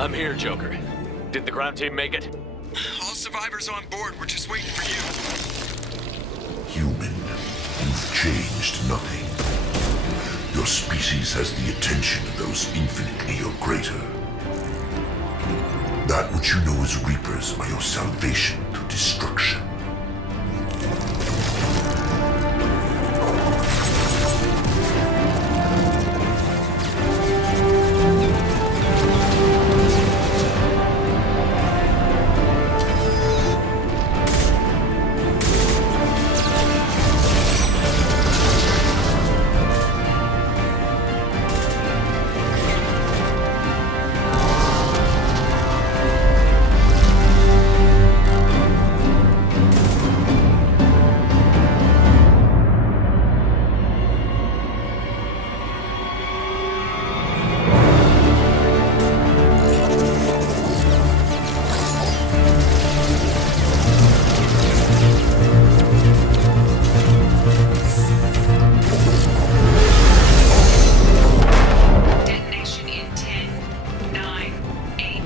I'm here, Joker. Did the ground team make it? All survivors on board. We're just waiting for you. Human, you've changed nothing. Your species has the attention of those infinitely or greater. That which you know as Reapers are your salvation through destruction.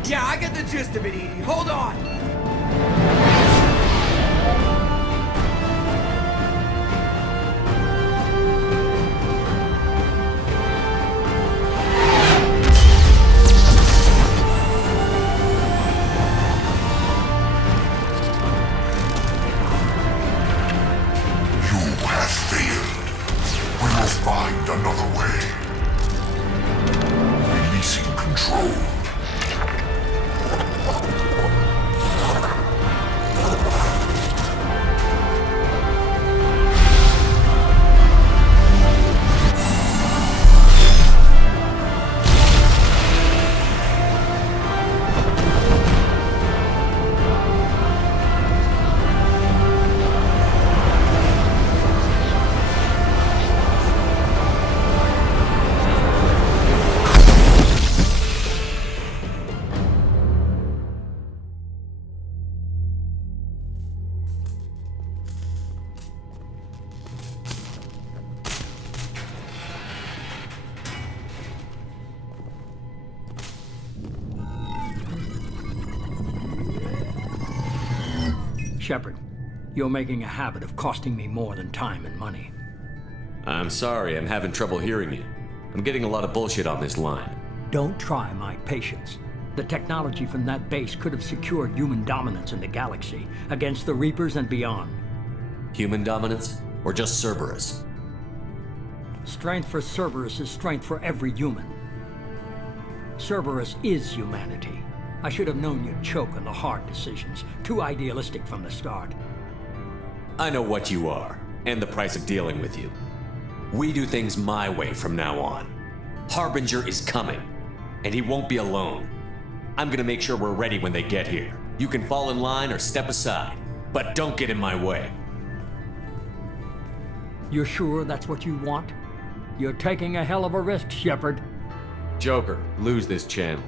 Yeah, I get the gist of it, Edie. Hold on! You have failed. We will find another way. Releasing control. Shepard, you're making a habit of costing me more than time and money. I'm sorry, I'm having trouble hearing you. I'm getting a lot of bullshit on this line. Don't try my patience. The technology from that base could have secured human dominance in the galaxy against the Reapers and beyond. Human dominance? Or just Cerberus? Strength for Cerberus is strength for every human. Cerberus is humanity. I should have known you'd choke on the hard decisions. Too idealistic from the start. I know what you are, and the price of dealing with you. We do things my way from now on. Harbinger is coming, and he won't be alone. I'm gonna make sure we're ready when they get here. You can fall in line or step aside, but don't get in my way. You're sure that's what you want? You're taking a hell of a risk, Shepard. Joker, lose this channel.